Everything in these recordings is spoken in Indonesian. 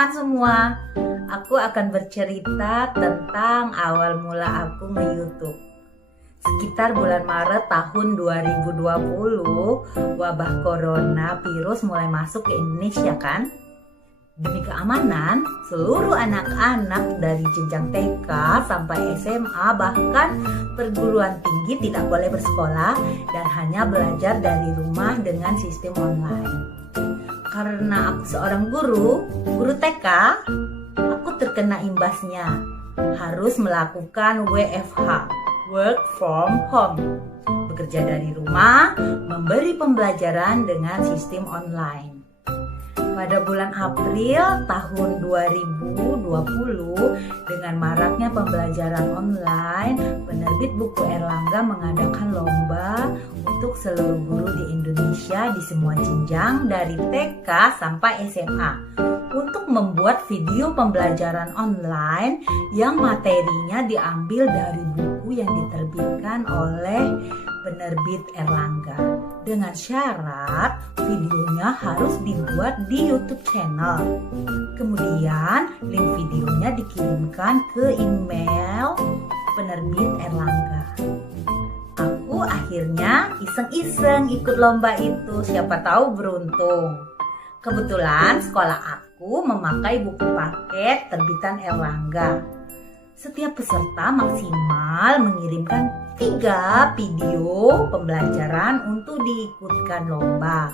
teman-teman semua. Aku akan bercerita tentang awal mula aku nge-YouTube. Sekitar bulan Maret tahun 2020, wabah corona virus mulai masuk ke Indonesia kan? Demi keamanan, seluruh anak-anak dari jenjang TK sampai SMA bahkan perguruan tinggi tidak boleh bersekolah dan hanya belajar dari rumah dengan sistem online. Karena aku seorang guru TK, aku terkena imbasnya. Harus melakukan WFH, work from home. Bekerja dari rumah, memberi pembelajaran dengan sistem online. Pada bulan April tahun 2020, dengan maraknya pembelajaran online, penerbit buku Erlangga mengadakan lomba untuk seluruh guru di Indonesia di semua jenjang dari TK sampai SMA untuk membuat video pembelajaran online yang materinya diambil dari buku yang diterbitkan oleh penerbit Erlangga, dengan syarat videonya harus dibuat di YouTube channel. Kemudian link videonya dikirimkan ke email penerbit Erlangga. Aku akhirnya iseng-iseng ikut lomba itu, siapa tahu beruntung. Kebetulan sekolah aku memakai buku paket terbitan Erlangga. Setiap peserta maksimal mengirimkan 3 video pembelajaran untuk diikutkan lomba.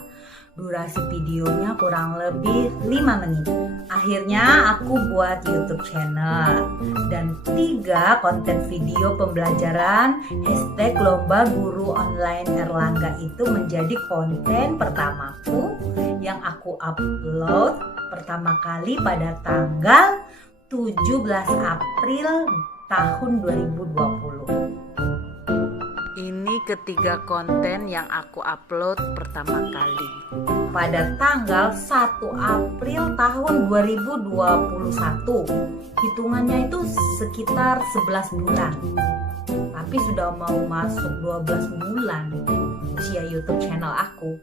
Durasi videonya kurang lebih 5 menit. Akhirnya aku buat YouTube channel dan 3 konten video pembelajaran hashtag lomba guru online Erlangga itu menjadi konten pertamaku yang aku upload pertama kali pada tanggal 17 April tahun 2020. Ini ketiga konten yang aku upload pertama kali pada tanggal 1 April tahun 2021. Hitungannya itu sekitar 11 bulan. Tapi sudah mau masuk 12 bulan usia YouTube channel aku.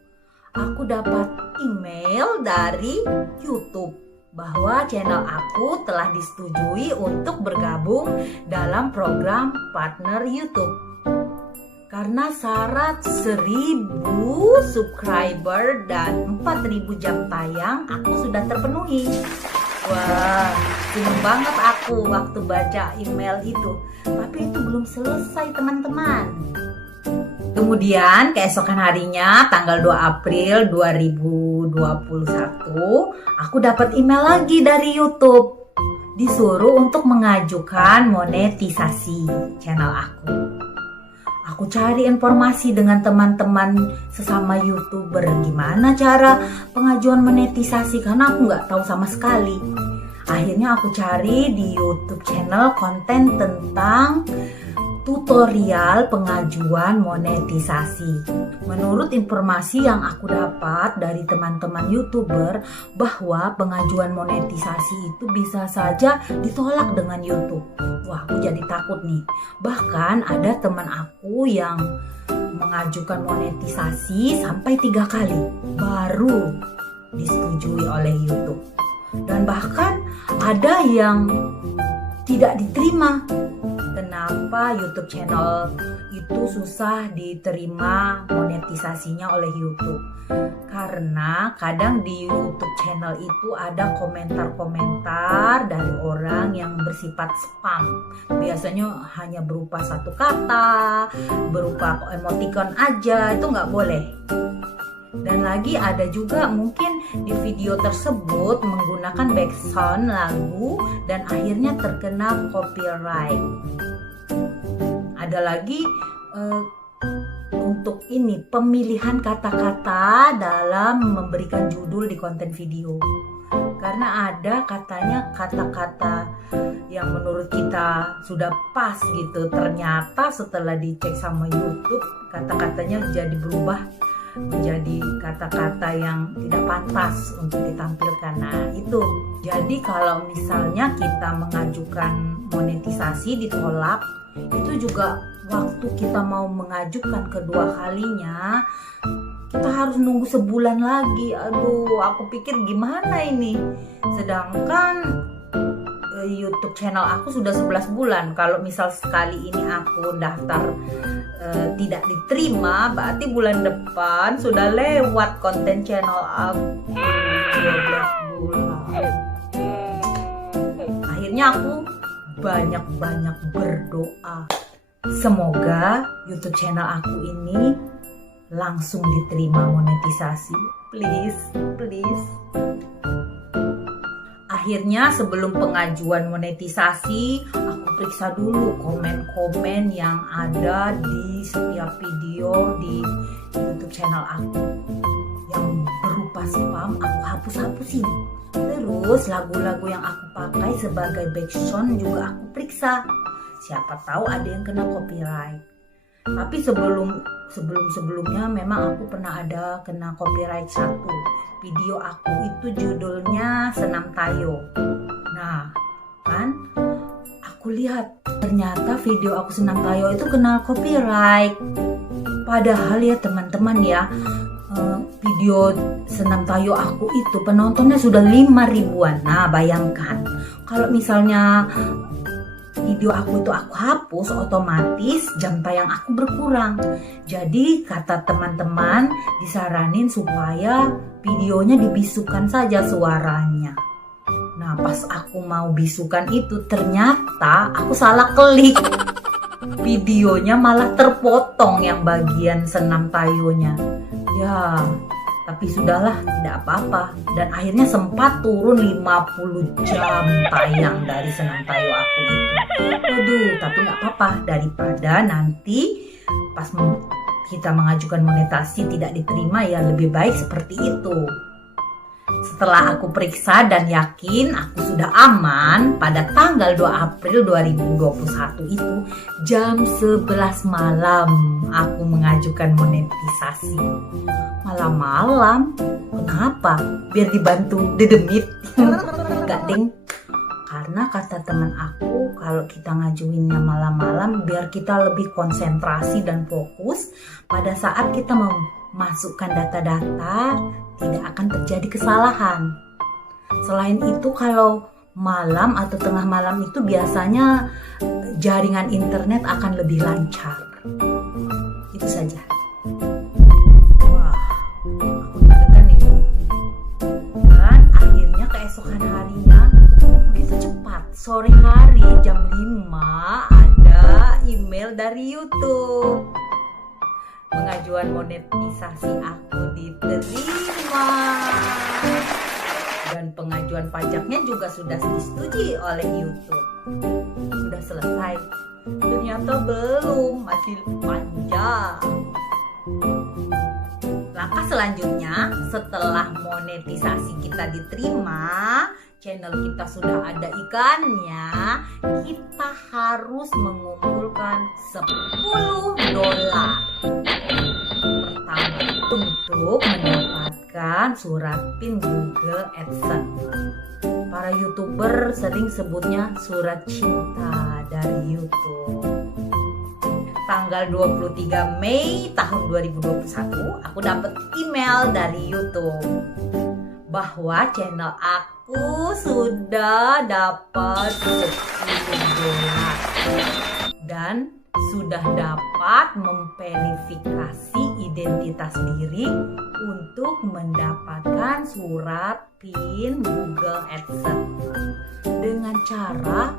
Aku dapat email dari YouTube bahwa channel aku telah disetujui untuk bergabung dalam program partner YouTube. Karena syarat 1000 subscriber dan 4000 jam tayang aku sudah terpenuhi. Wah, seneng banget aku waktu baca email itu. Tapi itu belum selesai teman-teman. Kemudian keesokan harinya tanggal 2 April 2021, aku dapat email lagi dari YouTube. Disuruh untuk mengajukan monetisasi channel aku. Aku cari informasi dengan teman-teman sesama YouTuber gimana cara pengajuan monetisasi karena aku nggak tahu sama sekali. Akhirnya aku cari di YouTube channel konten tentang tutorial pengajuan monetisasi. Menurut informasi yang aku dapat dari teman-teman YouTuber bahwa pengajuan monetisasi itu bisa saja ditolak dengan YouTube. Wah, aku jadi takut nih. Bahkan ada teman aku yang mengajukan monetisasi sampai 3 kali baru disetujui oleh YouTube. Dan bahkan ada yang tidak diterima. Kenapa YouTube channel itu susah diterima monetisasinya oleh YouTube? Karena kadang di YouTube channel itu ada komentar-komentar dari orang yang bersifat spam. Biasanya hanya berupa satu kata, berupa emoticon aja, itu nggak boleh. Dan lagi ada juga mungkin di video tersebut menggunakan background lagu dan akhirnya terkena copyright. Ada lagi untuk ini pemilihan kata-kata dalam memberikan judul di konten video. Karena ada katanya kata-kata yang menurut kita sudah pas gitu, ternyata setelah dicek sama YouTube kata-katanya jadi berubah menjadi kata-kata yang tidak pantas untuk ditampilkan. Nah itu, jadi kalau misalnya kita mengajukan monetisasi ditolak, itu juga waktu kita mau mengajukan kedua kalinya kita harus nunggu sebulan lagi. Aduh, aku pikir gimana ini, sedangkan YouTube channel aku sudah 11 bulan. Kalau misal sekali ini aku daftar tidak diterima, berarti bulan depan sudah lewat konten channel aku 12 bulan. Akhirnya aku banyak-banyak berdoa, semoga YouTube channel aku ini langsung diterima monetisasi. Please. Akhirnya sebelum pengajuan monetisasi, aku periksa dulu komen-komen yang ada di setiap video di YouTube channel aku. Yang berupa spam aku hapus-hapusin. Terus lagu-lagu yang aku pakai sebagai background juga aku periksa. Siapa tahu ada yang kena copyright. Tapi sebelumnya memang aku pernah ada kena copyright satu. Video aku itu judulnya Senam Tayo. Nah, kan aku lihat ternyata video aku Senam Tayo itu kena copyright. Padahal ya teman-teman ya, video Senam Tayo aku itu penontonnya sudah 5 ribuan. Nah, bayangkan kalau misalnya video aku itu aku hapus, otomatis jam tayang aku berkurang. Jadi kata teman-teman disaranin supaya videonya dibisukan saja suaranya. Nah, pas aku mau bisukan itu ternyata aku salah klik. Videonya malah terpotong yang bagian senam tayonya. Ya, tapi sudahlah, tidak apa-apa. Dan akhirnya sempat turun 50 jam tayang dari senam tayo aku itu. Aduh, tapi nggak apa-apa, daripada nanti pas kita mengajukan monetasi tidak diterima, ya lebih baik seperti itu. Setelah aku periksa dan yakin aku sudah aman, pada tanggal 2 April 2021 itu jam 11 malam aku mengajukan monetisasi. Malam-malam, kenapa? Biar dibantu dedemit. Enggak ding. Karena kata teman aku, kalau kita ngajuinnya malam-malam biar kita lebih konsentrasi dan fokus pada saat kita memasukkan data-data, tidak akan terjadi kesalahan. Selain itu, kalau malam atau tengah malam itu biasanya jaringan internet akan lebih lancar. Itu saja. Wah, aku deg-degan nih. Dan akhirnya keesokan harinya begitu cepat. Sore hari jam 5 ada email dari YouTube. Pengajuan monetisasi aku diterima. Dan pengajuan pajaknya juga sudah disetujui oleh YouTube. Sudah selesai. Ternyata belum, masih panjang. Langkah selanjutnya, setelah monetisasi kita diterima, channel kita sudah ada ikannya, kita harus mengumpulkan $10 pertama untuk mendapatkan surat PIN Google AdSense. Para YouTuber sering sebutnya surat cinta dari YouTube. Tanggal 23 Mei tahun 2021 aku dapat email dari YouTube bahwa channel aku sudah dapat $10 dan sudah dapat memverifikasi identitas diri untuk mendapatkan surat PIN Google AdSense dengan cara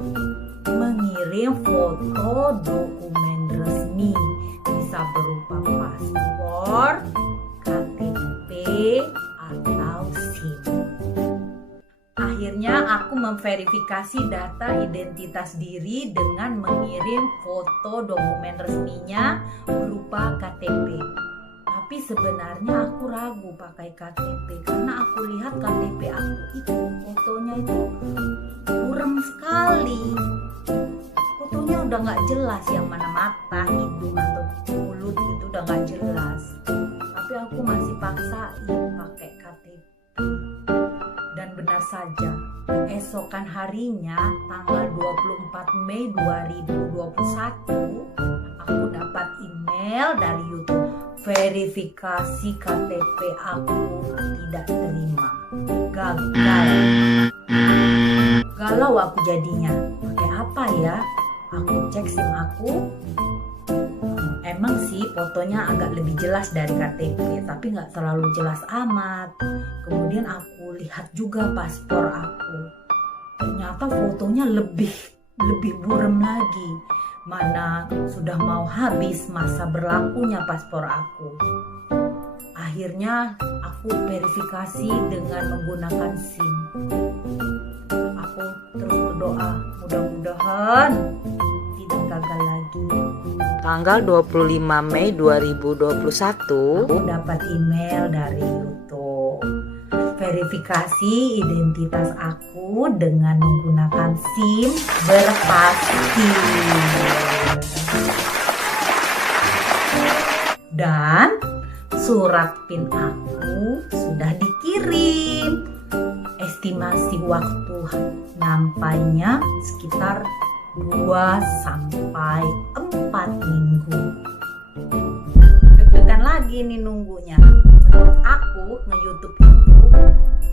mengirim foto dokumen resmi, bisa berupa paspor, KTP, atau SIM. Akhirnya aku memverifikasi data identitas diri dengan mengirim foto dokumen resminya berupa KTP. Tapi sebenarnya aku ragu pakai KTP karena aku lihat KTP aku itu fotonya itu kurang sekali. Fotonya udah nggak jelas yang mana mata, hidung atau mulut itu udah nggak jelas. Tapi aku masih paksain pakai KTP. Dan benar saja, esokan harinya tanggal 24 Mei 2021 aku dapat email dari YouTube. verifikasi KTP aku tidak terima. Gagal. Galau aku jadinya. Pakai apa ya? Aku cek SIM aku. Emang sih fotonya agak lebih jelas dari KTP, tapi nggak terlalu jelas amat. Kemudian aku lihat juga paspor aku. Ternyata fotonya lebih buram lagi. Mana sudah mau habis masa berlakunya paspor aku. Akhirnya aku verifikasi dengan menggunakan SIM. Aku terus berdoa, mudah-mudahan tidak gagal lagi. Tanggal 25 Mei 2021 Aku dapat email dari YouTube. Verifikasi identitas aku dengan menggunakan SIM berpasir. Dan surat PIN aku sudah dikirim. Estimasi waktu nyampainya sekitar 2 sampai 4 minggu. Deg-degan lagi nih nunggunya. Menurut aku nge-YouTube itu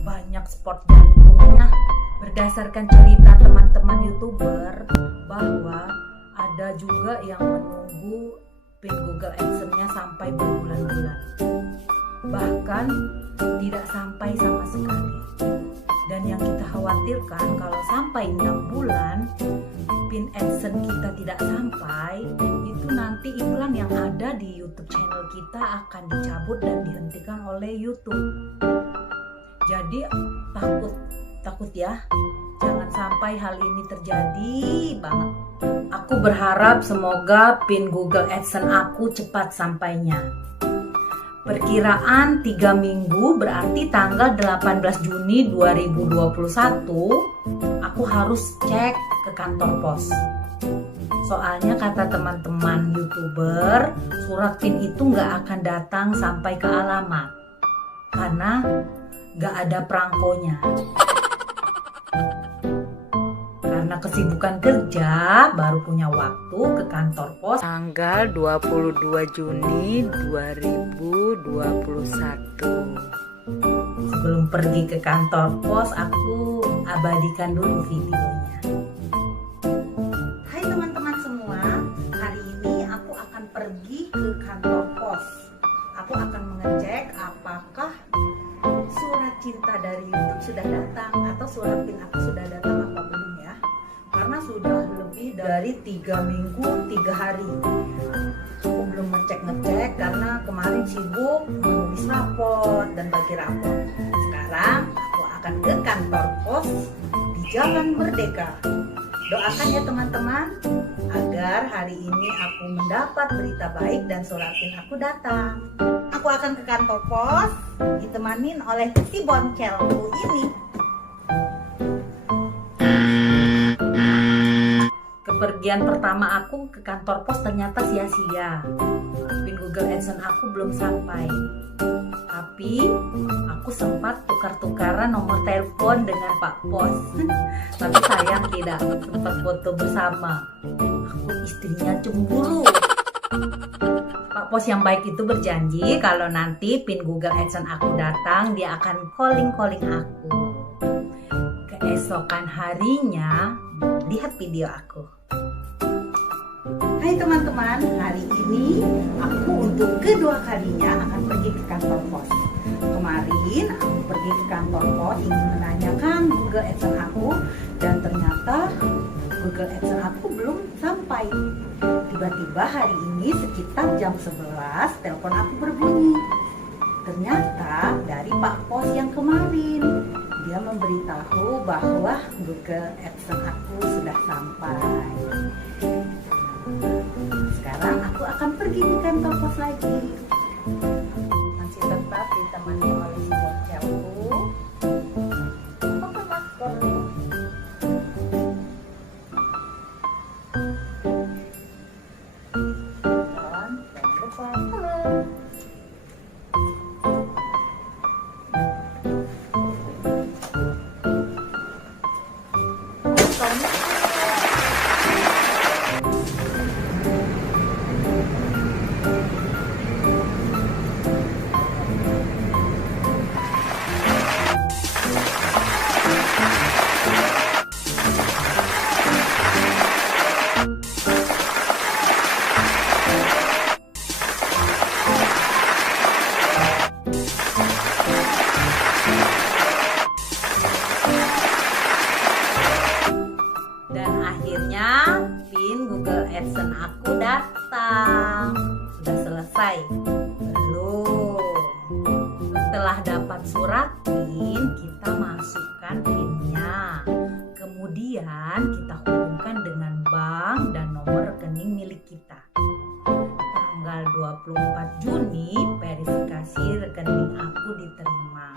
banyak sport jantungnya. Berdasarkan cerita teman-teman YouTuber bahwa ada juga yang menunggu PIN Google AdSense-nya sampai berbulan-bulan. Bahkan tidak sampai sama sekali. Dan yang kita khawatirkan kalau sampai 6 bulan PIN AdSense kita tidak sampai, itu nanti iklan yang ada di YouTube channel kita akan dicabut dan dihentikan oleh YouTube. Jadi takut ya, jangan sampai hal ini terjadi banget. Aku berharap semoga PIN Google AdSense aku cepat sampainya. Perkiraan 3 minggu berarti tanggal 18 Juni 2021 aku harus cek ke kantor pos. Soalnya kata teman-teman YouTuber, surat PIN itu nggak akan datang sampai ke alamat karena nggak ada perangkonya. Karena kesibukan kerja, baru punya waktu ke kantor pos tanggal 22 Juni 2021. Sebelum pergi ke kantor pos, aku abadikan dulu videonya. Hai teman-teman semua, hari ini aku akan pergi ke kantor pos. Aku akan mengecek apakah surat cinta dari YouTube sudah datang atau surat PIN aku sudah datang apa belum ya. Karena sudah lebih dari 3 minggu 3 hari. Aku belum ngecek karena kemarin sibuk menulis rapor dan bagi rapor. Sekarang aku akan ke kantor pos di Jalan Merdeka. Doakan ya teman-teman agar hari ini aku mendapat berita baik dan surat PIN aku datang. Aku akan ke kantor pos ditemanin oleh si boncelku ini. Kepergian pertama aku ke kantor pos ternyata sia-sia. PIN Google AdSense aku belum sampai. Tapi aku sempat tukar-tukaran nomor telepon dengan Pak Pos. Tapi sayang tidak sempat foto bersama. Aku istrinya cemburu. Pak Pos yang baik itu berjanji kalau nanti PIN Google AdSense aku datang, dia akan calling aku. Keesokan harinya, lihat video aku. Hai teman-teman, hari ini aku untuk kedua kalinya akan pergi ke kantor pos. Kemarin aku pergi ke kantor pos ingin menanyakan Google AdSense aku, dan ternyata Google AdSense aku belum sampai. Tiba-tiba hari ini sekitar jam 11 telepon aku berbunyi. Ternyata dari Pak Pos yang kemarin. Dia memberitahu bahwa Google AdSense aku sudah sampai. Sekarang aku akan pergi di kantor pos lagi. Masih tetap ditemani oleh si boncelku. Pakai masker. Dan depan. Halo. Bang. Sudah selesai? Belum. Setelah dapat surat PIN, kita masukkan PIN-nya. Kemudian kita hubungkan dengan bank dan nomor rekening milik kita. Tanggal 24 Juni verifikasi rekening aku diterima.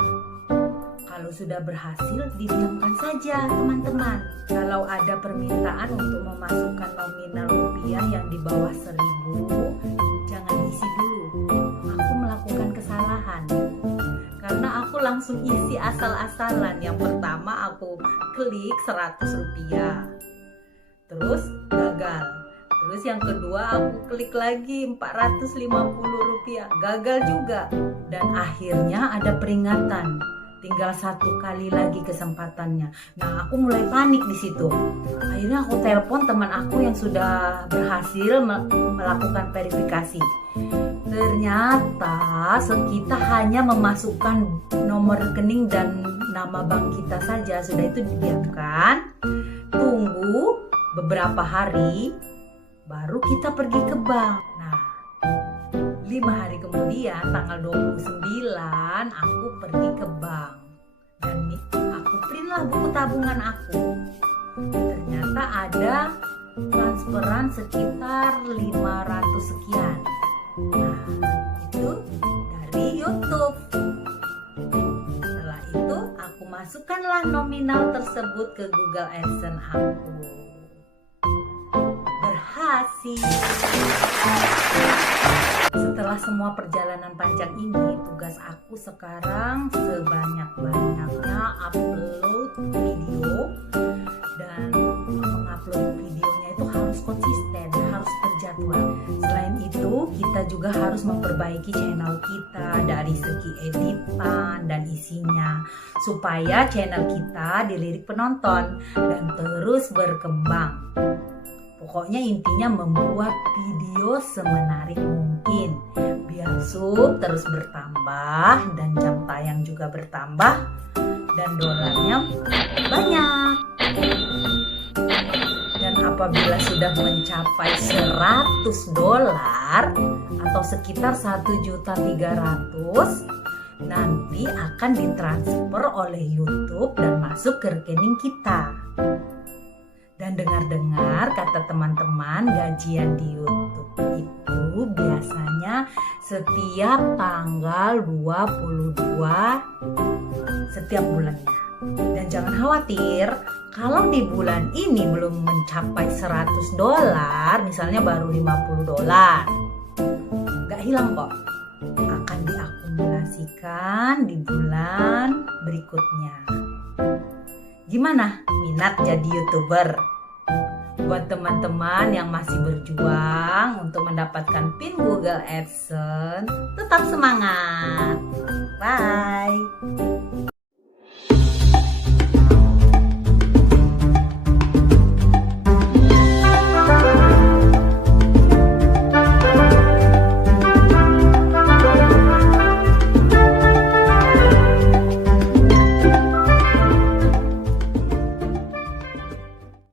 Kalau sudah berhasil, didiamkan saja teman-teman. Kalau ada permintaan untuk memasukkan nominal rupiah yang di bawah 1.000, jangan isi dulu. Aku melakukan kesalahan karena aku langsung isi asal-asalan. Yang pertama aku klik 100 rupiah, terus gagal. Terus yang kedua aku klik lagi 450 rupiah, gagal juga. Dan akhirnya ada peringatan, tinggal 1 kali lagi kesempatannya. Nah, aku mulai panik di situ. Akhirnya aku telepon teman aku yang sudah berhasil melakukan verifikasi. Ternyata kita hanya memasukkan nomor rekening dan nama bank kita saja. Sudah itu didiamkan, tunggu beberapa hari, baru kita pergi ke bank. Nah, 5 hari kemudian, tanggal 29, aku pergi ke bank dan aku print lah buku tabungan aku. Ternyata ada transferan sekitar 500 sekian. Nah, itu dari YouTube. Setelah itu aku masukkanlah nominal tersebut ke Google AdSense aku. Berhasil. Setelah semua perjalanan panjang ini, tugas aku sekarang sebanyak-banyaknya upload video, dan mengupload videonya itu harus konsisten, harus terjadwal. Selain itu, kita juga harus memperbaiki channel kita dari segi editan dan isinya, supaya channel kita dilirik penonton dan terus berkembang. Pokoknya intinya membuat video semenarik mungkin, biar sub terus bertambah dan jam tayang juga bertambah dan dolarnya banyak. Dan apabila sudah mencapai 100 dolar atau sekitar 1.300.000, nanti akan ditransfer oleh YouTube dan masuk ke rekening kita. Dan dengar-dengar kata teman-teman, gajian di YouTube itu biasanya setiap tanggal 22 setiap bulannya. Dan jangan khawatir, kalau di bulan ini belum mencapai 100 dolar, misalnya baru 50 dolar, nggak hilang kok. Akan diakumulasikan di bulan berikutnya. Gimana? Minat jadi YouTuber? Buat teman-teman yang masih berjuang untuk mendapatkan PIN Google AdSense, tetap semangat. Bye.